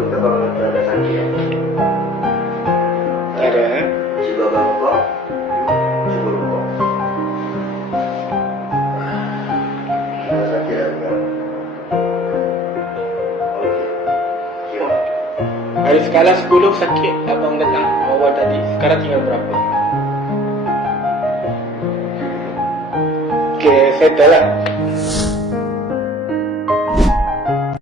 dokter kalau ada sakit. Ada. Cuba bangkok. Cuba bangkok. Ada sakit ada. Okey. Dari skala 10 sakit abang datang awal tadi. Sekarang tinggal berapa? Okay, settle lah.